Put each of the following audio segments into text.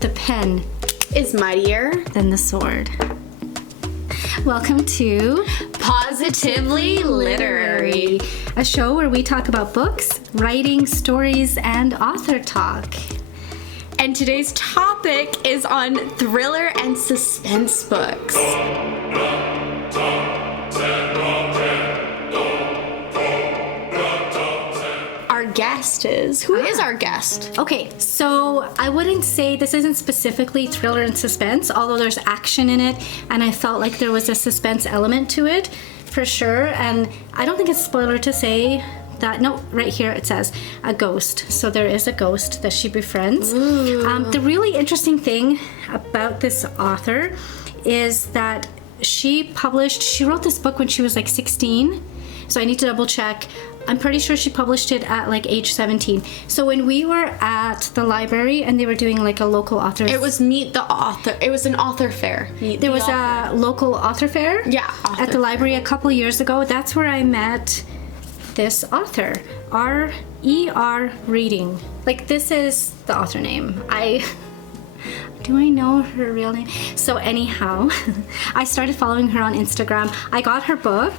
the pen is mightier than the sword. Welcome to Positively Literary, a show where we talk about books, writing, stories, and author talk. And today's topic is on thriller and suspense books. Our guest is... Who is our guest? Okay, so I wouldn't say this isn't specifically thriller and suspense, although there's action in it, and I felt like there was a suspense element to it, for sure. And I don't think it's a spoiler to say that, no, right here it says a ghost. So there is a ghost that she befriends. The really interesting thing about this author is that she wrote this book when she was like 16. So I need to double check. I'm pretty sure she published it at like age 17. So when we were at the library and they were doing like a local author... It was Meet the Author. It was an author fair. There was a local author fair? Yeah. At the library a couple years ago. That's where I met this author. R.E.R. Reading. Like, this is the author name. Do I know her real name? So anyhow, I started following her on Instagram. I got her book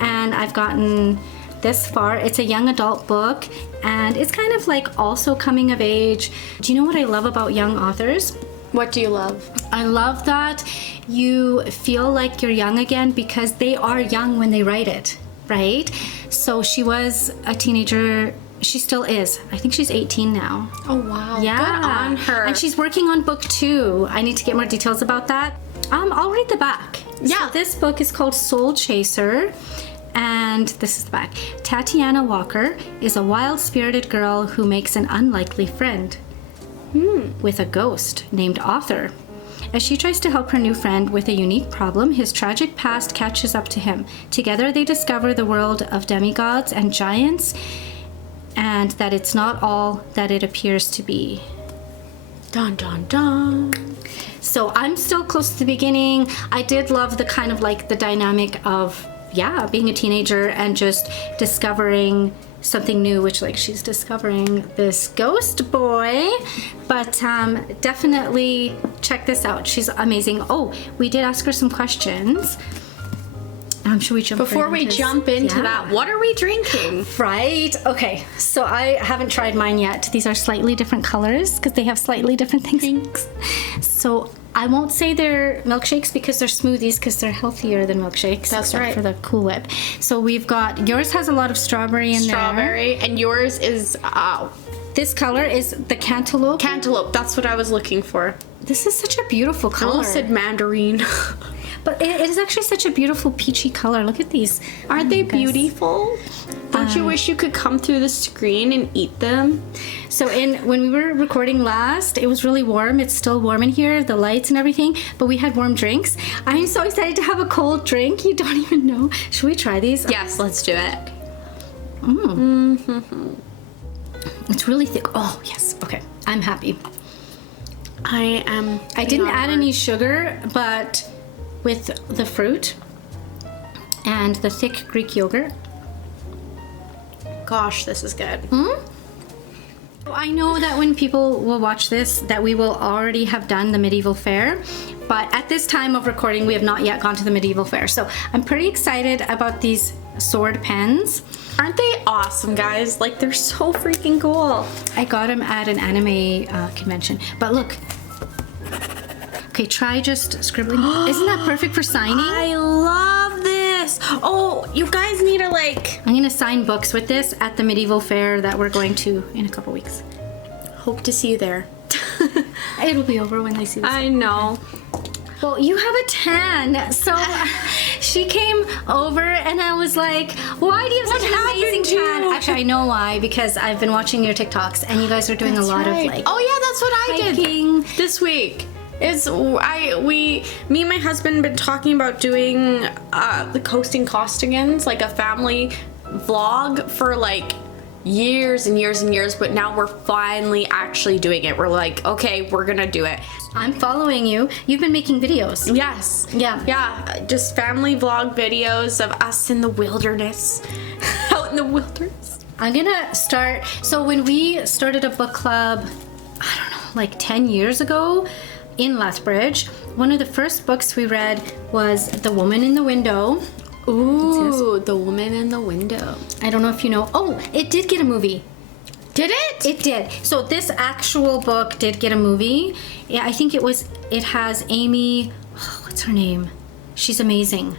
and I've gotten this far. It's a young adult book and it's kind of like also coming of age. Do you know what I love about young authors? What do you love? I love that you feel like you're young again because they are young when they write it, right? So she was a teenager. She still is. I think she's 18 now. Oh, wow. Yeah. Good on her. And she's working on book 2. I need to get more details about that. I'll read the back. Yeah. So this book is called Soul Chaser. And this is the back. Tatiana Walker is a wild-spirited girl who makes an unlikely friend with a ghost named Author. As she tries to help her new friend with a unique problem, his tragic past catches up to him. Together they discover the world of demigods and giants, and that it's not all that it appears to be. Dun, dun, dun. So I'm still close to the beginning. I did love the kind of like the dynamic of, being a teenager and just discovering something new, which like she's discovering this ghost boy. But definitely check this out. She's amazing. Oh, we did ask her some questions. Should we jump Before we jump into that, what are we drinking? Right. Okay. So I haven't tried mine yet. These are slightly different colors because they have slightly different things. So I won't say they're milkshakes because they're smoothies because they're healthier than milkshakes. That's right. For the Cool Whip. So we've got, yours has a lot of strawberry in there. Strawberry, and yours is, this color is the cantaloupe. Cantaloupe, that's what I was looking for. This is such a beautiful I color. almost said mandarin. But it is actually such a beautiful peachy color. Look at these. Aren't they beautiful? Don't you wish you could come through the screen and eat them? So when we were recording last, it was really warm. It's still warm in here, the lights and everything, but we had warm drinks. I'm so excited to have a cold drink. You don't even know. Should we try these? Yes, let's do it. It's really thick. Oh, yes. Okay. I'm happy. I didn't add any sugar, but with the fruit and the thick Greek yogurt. Gosh, this is good. I know that when people will watch this, that we will already have done the medieval fair, but at this time of recording, we have not yet gone to the medieval fair. So I'm pretty excited about these sword pens. Aren't they awesome, guys? Like, they're so freaking cool. I got them at an anime convention, but look. Okay, try just scribbling. Isn't that perfect for signing? I love this. Oh, you guys need to I'm gonna sign books with this at the medieval fair that we're going to in a couple weeks. Hope to see you there. It'll be over when they see this. I know. Well, you have a tan. So she came over and I was like, why do you have such an amazing tan? Actually, I know why, because I've been watching your TikToks and you guys are doing a lot of like... Oh yeah, that's what I hiking. did this week. Me and my husband been talking about doing the Coasting Costigans, like a family vlog for like years and years and years, but now we're finally actually doing it. We're like, okay, we're gonna do it. I'm following you. You've been making videos. Yes. Yeah. Just family vlog videos of us in the wilderness. Out in the wilderness. I'm gonna start, so when we started a book club, I don't know, like 10 years ago in Lethbridge. One of the first books we read was The Woman in the Window. Ooh, The Woman in the Window. I don't know if you know. Oh, it did get a movie. Did it? It did. So this actual book did get a movie. Yeah, I think it has Amy, what's her name? She's amazing.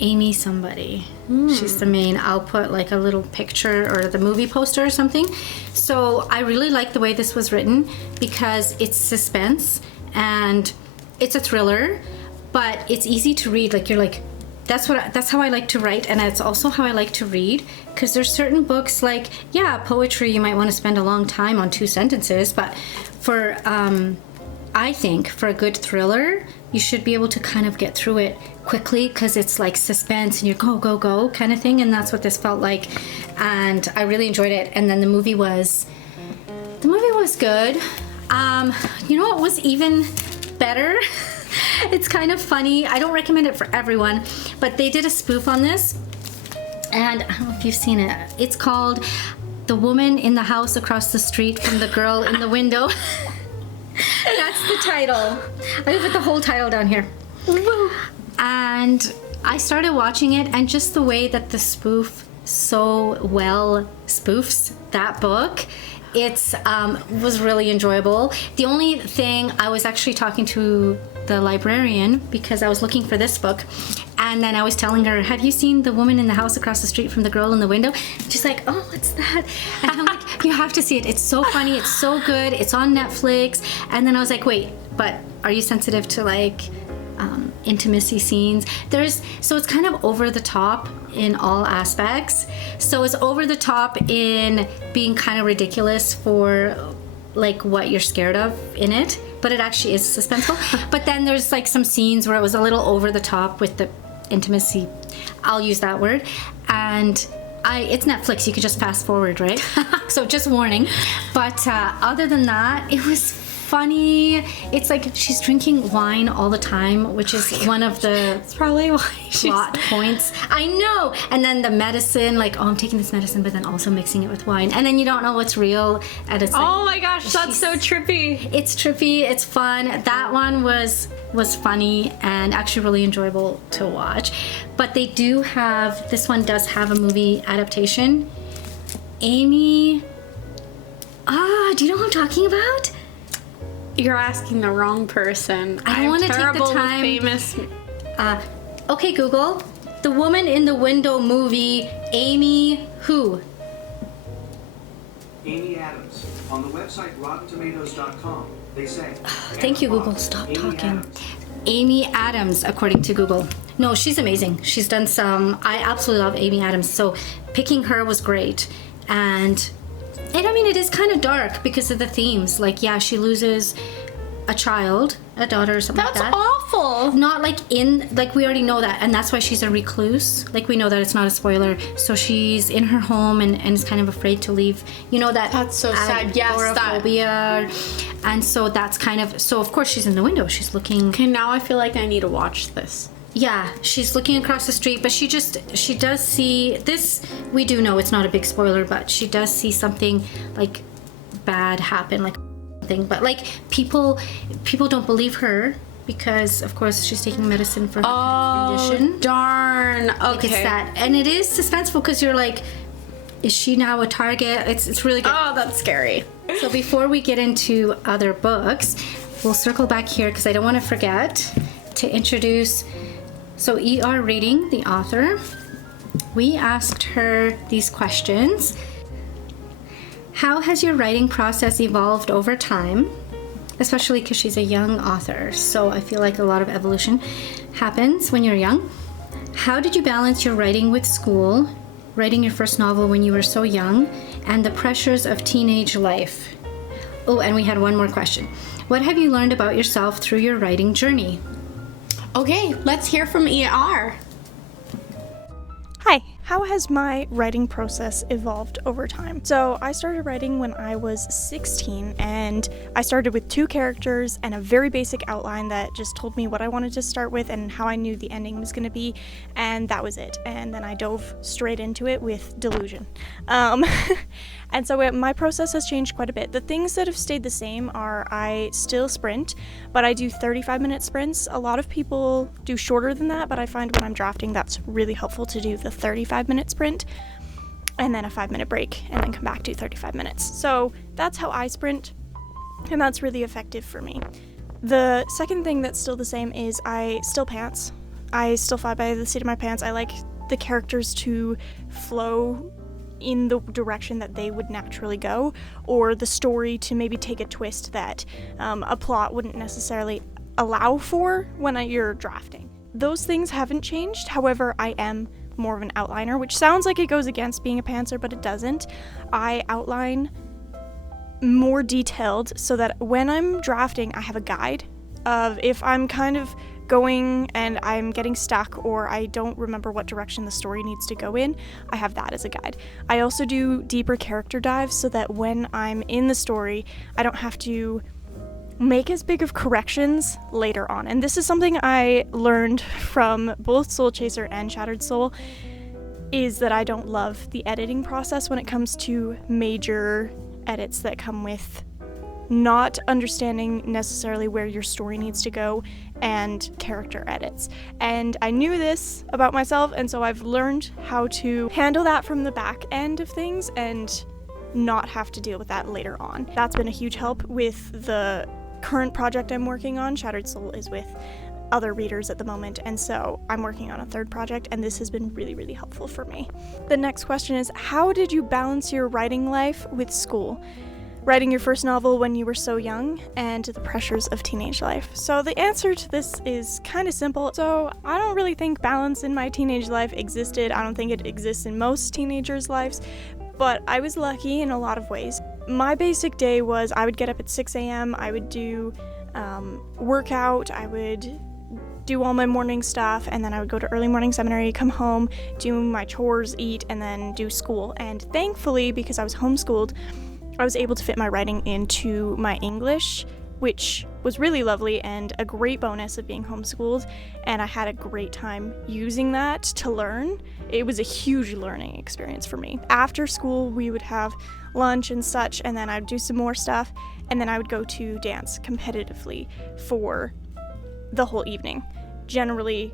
Amy somebody. She's the main. I'll put like a little picture or the movie poster or something. So I really like the way this was written because it's suspense and it's a thriller, but it's easy to read. Like you're like, that's how I like to write, and it's also how I like to read, because there's certain books like, yeah, poetry, you might want to spend a long time on 2 sentences, but for I think for a good thriller, you should be able to kind of get through it quickly, because it's like suspense and you're go kind of thing, and that's what this felt like, and I really enjoyed it. And then the movie was good. You know what was even better? It's kind of funny. I don't recommend it for everyone, but they did a spoof on this, and I don't know if you've seen it. It's called The Woman in the House Across the Street from the Girl in the Window. That's the title. I put the whole title down here. And I started watching it, and just the way that the spoof so well spoofs that book, it's was really enjoyable. The only thing, I was actually talking to the librarian because I was looking for this book, and then I was telling her, have you seen The Woman in the House Across the Street from the Girl in the Window? She's like, oh, what's that? And I'm like, you have to see it. It's so funny. It's so good. It's on Netflix. And then I was like, wait, but are you sensitive to like intimacy scenes? So it's kind of over the top in all aspects. So it's over the top in being kind of ridiculous for like what you're scared of in it, but it actually is suspenseful. But then there's like some scenes where it was a little over the top with the intimacy, I'll use that word, and it's Netflix, you could just fast forward, right? So just warning. But other than that, it was funny. It's like she's drinking wine all the time, which is one of the That's probably why plot points. I know. And then the medicine, like, oh, I'm taking this medicine, but then also mixing it with wine, and then you don't know what's real, and it's like, oh my gosh, that's so trippy. It's trippy. It's fun. That one was funny and actually really enjoyable to watch. But they do have, this one does have a movie adaptation. Amy, do you know who I'm talking about? You're asking the wrong person. I don't want to take the time. Famous. Okay, Google. The Woman in the Window movie. Amy who? Amy Adams. On the website RottenTomatoes.com, they say. Thank you, Google. Stop Amy talking. Adams. Amy Adams, according to Google. No, she's amazing. She's done I absolutely love Amy Adams. So picking her was great. And I mean, it is kind of dark because of the themes. Like, yeah, she loses a child, a daughter or something That's like that. awful. Not like we already know that. And that's why she's a recluse. Like, we know that, it's not a spoiler. So she's in her home and is kind of afraid to leave. You know that. That's so sad. Yes, agoraphobia. And so that's kind of, so of course she's in the window. She's looking. Okay, now I feel like I need to watch this. Yeah, she's looking across the street, but she does see this. We do know it's not a big spoiler, but she does see something like bad happen, like thing. But like people don't believe her because, of course, she's taking medicine for her condition. Darn. Okay. Like, it's that, and it is suspenseful because you're like, is she now a target? It's really good. Oh, that's scary. So before we get into other books, we'll circle back here because I don't want to forget to introduce. So E.R. Reading, the author, we asked her these questions. How has your writing process evolved over time? Especially because she's a young author, so I feel like a lot of evolution happens when you're young. How did you balance your writing with school, writing your first novel when you were so young, and the pressures of teenage life? Oh, and we had one more question. What have you learned about yourself through your writing journey? Okay, let's hear from ER. Hi, How has my writing process evolved over time? So I started writing when I was 16, and I started with 2 characters and a very basic outline that just told me what I wanted to start with and how I knew the ending was going to be, and that was it. And then I dove straight into it with delusion. And so my process has changed quite a bit. The things that have stayed the same are I still sprint, but I do 35-minute sprints. A lot of people do shorter than that, but I find when I'm drafting that's really helpful to do the 35-minute sprint and then a 5-minute break and then come back to 35 minutes. So that's how I sprint, and that's really effective for me. The second thing that's still the same is I still pants. I still fly by the seat of my pants. I like the characters to flow in the direction that they would naturally go, or the story to maybe take a twist that a plot wouldn't necessarily allow for when you're drafting. Those things haven't changed. However, I am more of an outliner, which sounds like it goes against being a pantser, but it doesn't. I outline more detailed so that when I'm drafting, I have a guide of if I'm kind of going and I'm getting stuck or I don't remember what direction the story needs to go in, I have that as a guide. I also do deeper character dives so that when I'm in the story, I don't have to make as big of corrections later on. And this is something I learned from both Soul Chaser and Shattered Soul, is that I don't love the editing process when it comes to major edits that come with not understanding necessarily where your story needs to go and character edits. And I knew this about myself, and so I've learned how to handle that from the back end of things and not have to deal with that later on. That's been a huge help with the current project I'm working on. Shattered Soul is with other readers at the moment, and so I'm working on a third project, and this has been really, really helpful for me. The next question is, how did you balance your writing life with school? Writing your first novel when you were so young, and the pressures of teenage life. So the answer to this is kind of simple. So I don't really think balance in my teenage life existed. I don't think it exists in most teenagers' lives, but I was lucky in a lot of ways. My basic day was I would get up at 6 a.m., I would do workout, I would do all my morning stuff, and then I would go to early morning seminary, come home, do my chores, eat, and then do school. And thankfully, because I was homeschooled, I was able to fit my writing into my English, which was really lovely and a great bonus of being homeschooled, and I had a great time using that to learn. It was a huge learning experience for me. After school, we would have lunch and such, and then I'd do some more stuff, and then I would go to dance competitively for the whole evening, generally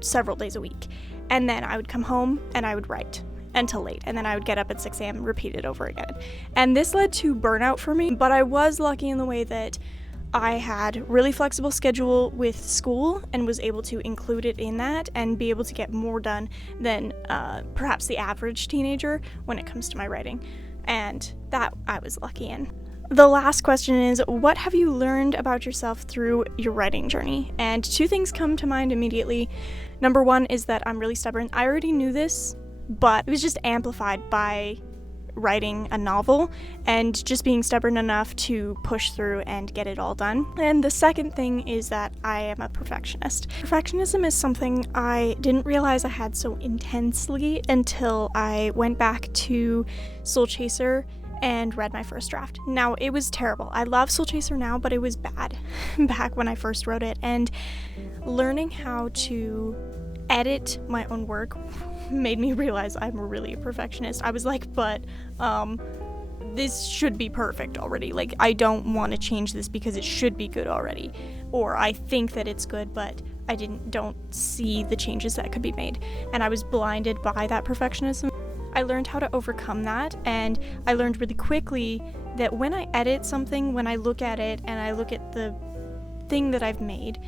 several days a week. And then I would come home and I would write until late, and then I would get up at 6 a.m. and repeat it over again. And this led to burnout for me, but I was lucky in the way that I had really flexible schedule with school and was able to include it in that and be able to get more done than perhaps the average teenager when it comes to my writing. And that I was lucky in. The last question is, what have you learned about yourself through your writing journey? And 2 things come to mind immediately. Number 1 is that I'm really stubborn. I already knew this, but it was just amplified by writing a novel and just being stubborn enough to push through and get it all done. And the second thing is that I am a perfectionist. Perfectionism is something I didn't realize I had so intensely until I went back to Soul Chaser and read my first draft. Now, it was terrible. I love Soul Chaser now, but it was bad back when I first wrote it. And learning how to edit my own work made me realize I'm really a perfectionist. I was like, but this should be perfect already. Like, I don't want to change this because it should be good already. Or I think that it's good, but I don't see the changes that could be made. And I was blinded by that perfectionism. I learned how to overcome that, and I learned really quickly that when I edit something, when I look at it and I look at the thing that I've made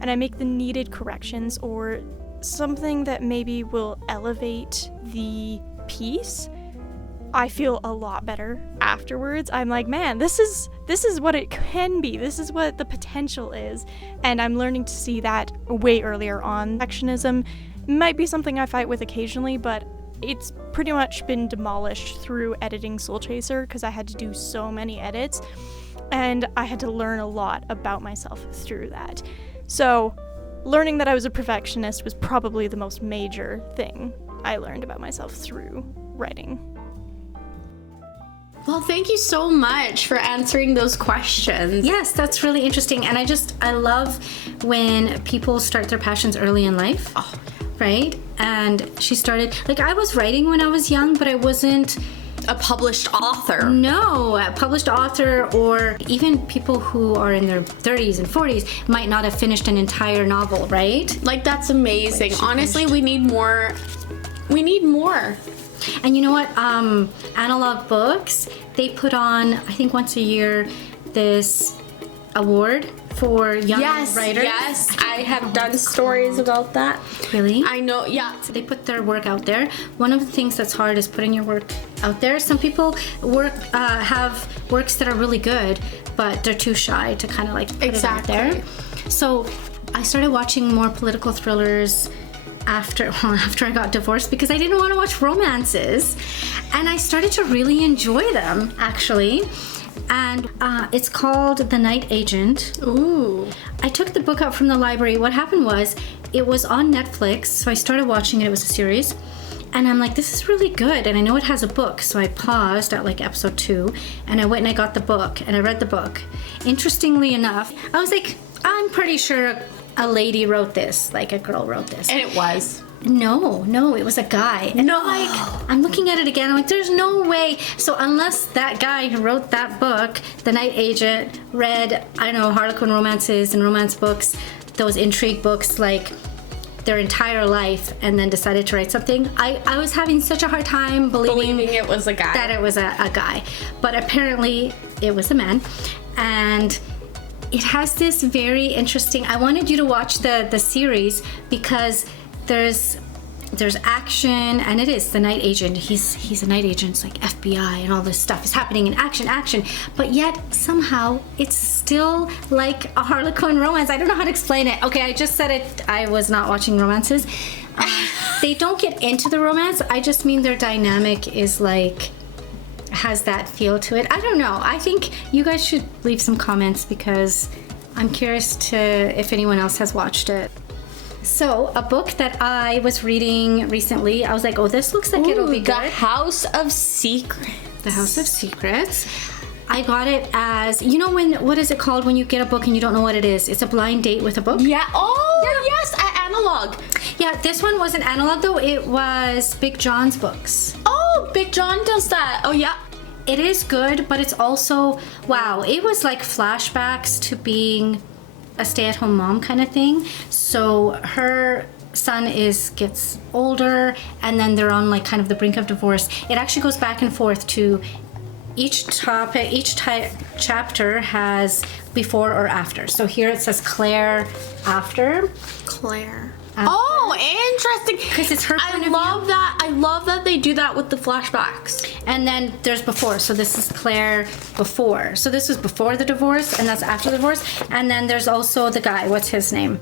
and I make the needed corrections or something that maybe will elevate the piece, I feel a lot better afterwards. I'm like, man, this is what it can be. This is what the potential is. And I'm learning to see that way earlier on. Perfectionism might be something I fight with occasionally, but it's pretty much been demolished through editing Soul Chaser because I had to do so many edits and I had to learn a lot about myself through that. So learning that I was a perfectionist was probably the most major thing I learned about myself through writing. Well, thank you so much for answering those questions. Yes, that's really interesting. And I love when people start their passions early in life. Oh, right? And she started, like, I was writing when I was young, but I wasn't a published author. No, a published author, or even people who are in their 30s and 40s might not have finished an entire novel, right? Like, that's amazing. Honestly, we need more. We need more. And you know what? Analog Books, they put on, I think once a year, this award for young writers. Yes, I have done stories about that. Really? I know, yeah. So they put their work out there. One of the things that's hard is putting your work out there. Some people have works that are really good, but they're too shy to kind of like put it out there. So I started watching more political thrillers after I got divorced, because I didn't want to watch romances, and I started to really enjoy them, actually. And it's called The Night Agent. Ooh. I took the book out from the library. What happened was, it was on Netflix, so I started watching it. It was a series. And I'm like, this is really good. And I know it has a book. So I paused at like episode 2, and I went and I got the book, and I read the book. Interestingly enough, I was like, I'm pretty sure a lady wrote this, like a girl wrote this. And it was. No, it was a guy. And I'm looking at it again, I'm like, there's no way. So unless that guy who wrote that book, The Night Agent, read, I don't know, Harlequin romances and romance books, those intrigue books, like their entire life, and then decided to write something, I was having such a hard time believing it was a guy. That it was a guy. But apparently it was a man. And it has this very interesting, I wanted you to watch the series, because there's action, and it is The Night Agent. He's a night agent. It's like FBI and all this stuff is happening in action, but yet somehow it's still like a Harlequin romance. I don't know how to explain it. Okay, I just said it. I was not watching romances. They don't get into the romance. I just mean their dynamic is like, has that feel to it. I don't know. I think you guys should leave some comments, because I'm curious to if anyone else has watched it. So, a book that I was reading recently, I was like, oh, this looks like it'll be good. The House of Secrets. The House of Secrets. I got it as, you know, what is it called when you get a book and you don't know what it is? It's a blind date with a book. Yeah. Oh, yes, Analog. Yeah, this one wasn't Analog though. It was Big John's books. Oh, Big John does that. Oh, yeah. It is good, but it's also, wow, it was like flashbacks to being a stay-at-home mom kind of thing. So her son gets older, and then they're on like kind of the brink of divorce. It actually goes back and forth to each chapter has before or after. So here it says Claire after. Claire. After. Oh, interesting. Because it's her point of love view. that. I love that they do that with the flashbacks. And then there's before. So this is Claire before. So this was before the divorce, and that's after the divorce. And then there's also the guy. What's his name?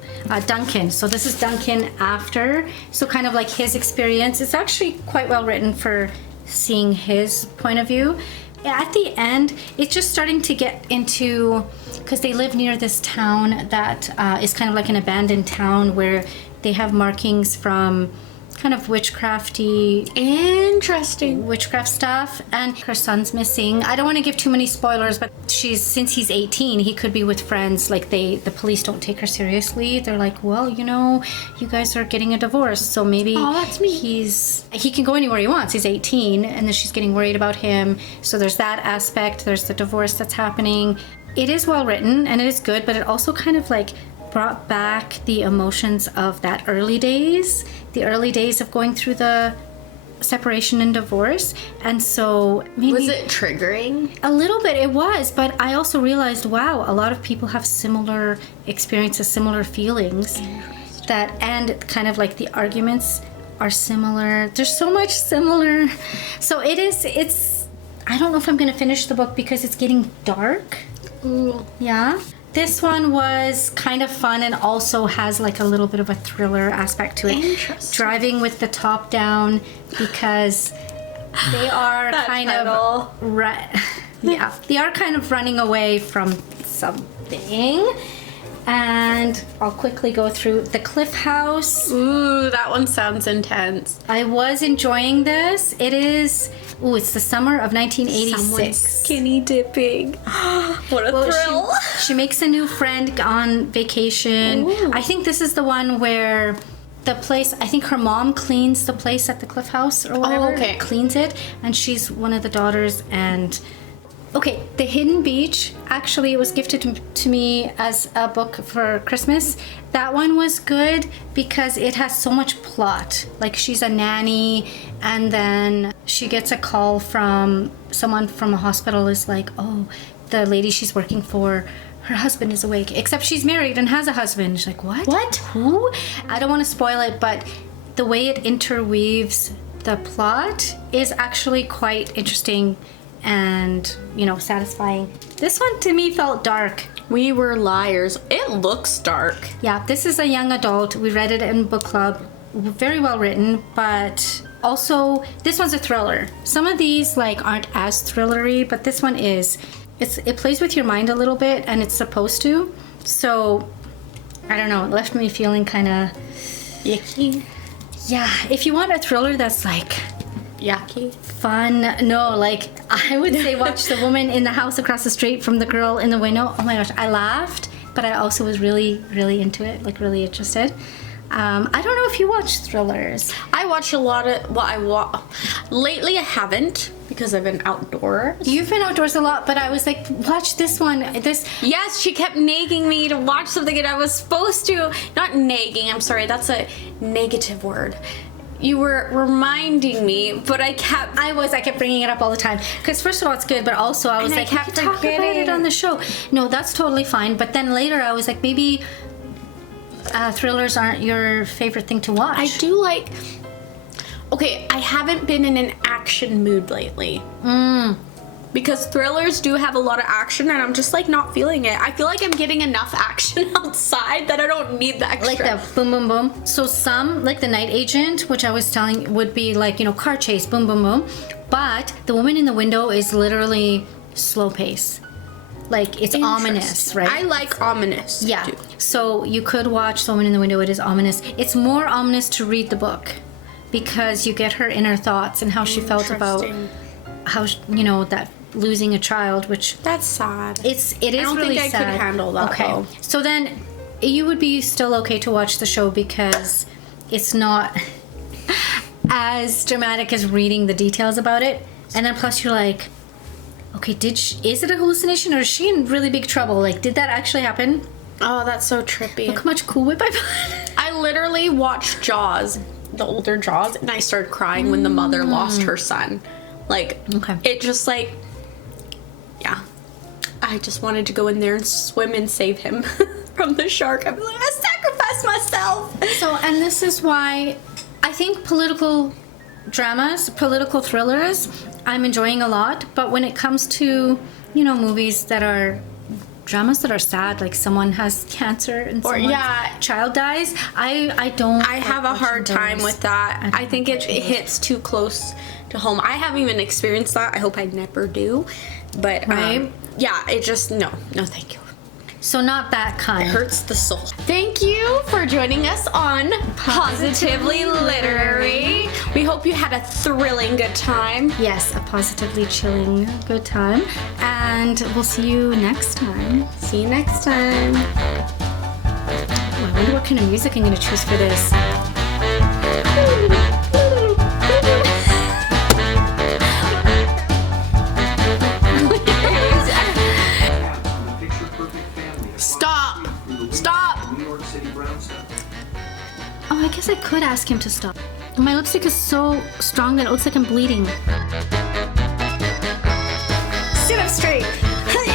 Duncan. So this is Duncan after. So kind of like his experience. It's actually quite well written for seeing his point of view. At the end, it's just starting to get into, because they live near this town that is kind of like an abandoned town where they have markings from kind of witchcrafty witchcraft stuff, and her son's missing. I don't want to give too many spoilers, but since he's 18, he could be with friends. Like the police don't take her seriously. They're like, well, you know, you guys are getting a divorce, so maybe he can go anywhere he wants. He's 18, and then she's getting worried about him. So there's that aspect. There's the divorce that's happening. It is well written and it is good, but it also kind of like brought back the emotions of that early days of going through the separation and divorce. And so maybe was it triggering? A little bit, it was, but I also realized, wow, a lot of people have similar experiences, similar feelings, and kind of like the arguments are similar. There's so much similar. So it's I don't know if I'm going to finish the book because it's getting dark. Ooh. Yeah. This one was kind of fun and also has like a little bit of a thriller aspect to it. Interesting. Driving with the top down, because they are kind of they are kind of running away from something. And I'll quickly go through The Cliff House. Ooh, that one sounds intense. I was enjoying this. It is, it's the summer of 1986. Someone's skinny dipping. What a thrill. She makes a new friend on vacation. Ooh. I think this is the one where the place, I think her mom cleans the place at the Cliff House or whatever. okay. Cleans it, and she's one of the daughters. And okay, The Hidden Beach, actually it was gifted to me as a book for Christmas. That one was good because it has so much plot. Like, she's a nanny, and then she gets a call from someone from a hospital is like, oh, the lady she's working for, her husband is awake, except she's married and has a husband. She's like, what? Who? I don't want to spoil it, but the way it interweaves the plot is actually quite interesting and, satisfying. This one to me felt dark. We Were Liars. It looks dark. Yeah, this is a young adult. We read it in book club. Very well written, but also this one's a thriller. Some of these aren't as thrillery, but this one is. It plays with your mind a little bit, and it's supposed to. So, I don't know, it left me feeling kind of Yucky. Yeah, if you want a thriller that's Yucky. fun, no, I would say watch The Woman in the House Across the Street from the Girl in the Window. Oh my gosh, I laughed, but I also was really, really into it, really interested. I don't know if you watch thrillers. I watch a lot of, lately I haven't because I've been outdoors. You've been outdoors a lot, but I was like, watch this one. Yes, she kept nagging me to watch something and I was supposed to. Not nagging, I'm sorry, that's a negative word. You were reminding me, but I kept bringing it up all the time. Because first of all, it's good, but also I was And I like, kept we can talk about forgetting. it on the show. No, that's totally fine. But then later I was like, maybe thrillers aren't your favorite thing to watch. I do like. Okay, I haven't been in an action mood lately. Because thrillers do have a lot of action, and I'm just not feeling it. I feel like I'm getting enough action outside that I don't need the extra. Like the boom, boom, boom. So some, like The Night Agent, which I was telling, would be car chase, boom, boom, boom. But The Woman in the Window is literally slow pace. It's ominous, right? I like ominous. Yeah. Too. So you could watch The Woman in the Window. It is ominous. It's more ominous to read the book because you get her inner thoughts and how she felt about how, that losing a child, which That's sad. it is I don't really think I sad. could handle that. Okay. Though. So then you would be still okay to watch the show because it's not as dramatic as reading the details about it. And then plus you're like, okay, is it a hallucination or is she in really big trouble? Did that actually happen? Oh, that's so trippy. Look how much Cool Whip I put. I literally watched Jaws, the older Jaws, and I started crying when the mother lost her son. Okay. It just yeah. I just wanted to go in there and swim and save him from the shark. I'd be like, I sacrificed myself. So, and this is why I think political dramas, political thrillers, I'm enjoying a lot. But when it comes to, movies that are dramas that are sad, like someone has cancer and someone's child dies, I don't. I have a hard time with that. I think it hits too close to home. I haven't even experienced that. I hope I never do. But Right? it just no, thank you. So not that kind. It hurts the soul. Thank you for joining us on Positively Literary. We hope you had a thrilling good time. Yes, a positively chilling good time. And we'll see you next time. See you next time. I wonder what kind of music I'm going to choose for this. Stop! New York City brownstone. Oh, I guess I could ask him to stop. My lipstick is so strong that it looks like I'm bleeding. Sit up straight. Okay,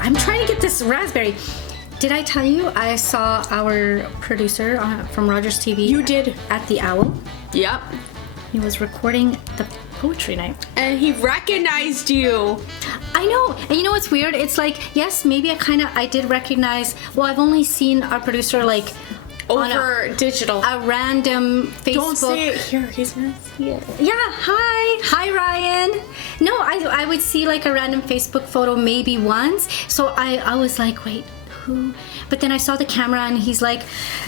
I'm trying to get this raspberry. Did I tell you I saw our producer from Rogers TV? You did. At the Owl. Yep. He was recording the poetry night. And he recognized you. I know. And you know what's weird? It's yes, maybe I did recognize, I've only seen our producer Over digital. a random Facebook. Don't say it here. He's gonna see it. Yeah, hi. Hi, Ryan. No, I would see like a random Facebook photo maybe once. So I was like, wait, who? But then I saw the camera and he's like,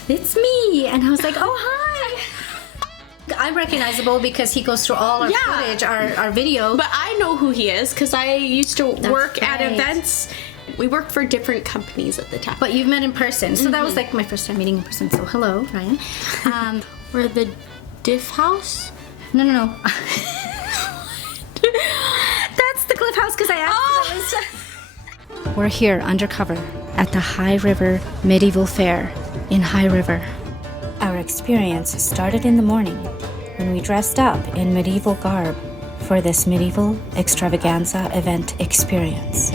it's me. And I was like, oh, hi. I'm recognizable because he goes through all our footage, our video. But I know who he is because I used to work at right. events. We worked for different companies at the time. But you've met in person. So that was like my first time meeting in person. So hello, Ryan. We're the Diff House? No. That's the Cliff House because I asked those. We're here undercover at the High River Medieval Fair in High River. Our experience started in the morning when we dressed up in medieval garb for this medieval extravaganza event experience.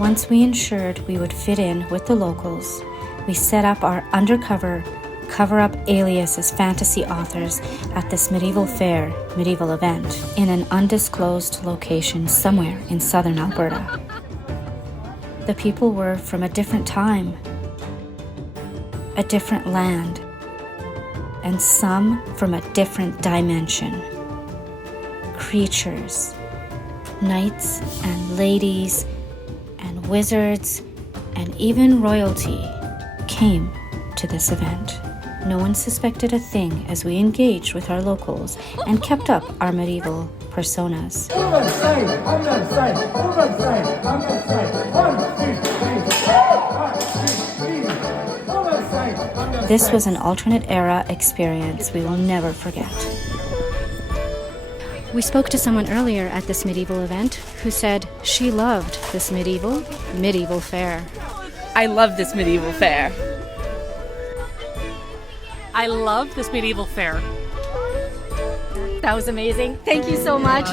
Once we ensured we would fit in with the locals, we set up our undercover cover-up alias as fantasy authors at this medieval fair, medieval event, in an undisclosed location somewhere in southern Alberta. The people were from a different time, a different land, and some from a different dimension. Creatures, knights and ladies, and wizards, and even royalty came to this event. No one suspected a thing as we engaged with our locals and kept up our medieval personas. This was an alternate era experience we will never forget. We spoke to someone earlier at this medieval event who said she loved this medieval fair. I love this medieval fair. I love this medieval fair. That was amazing. Thank you so much.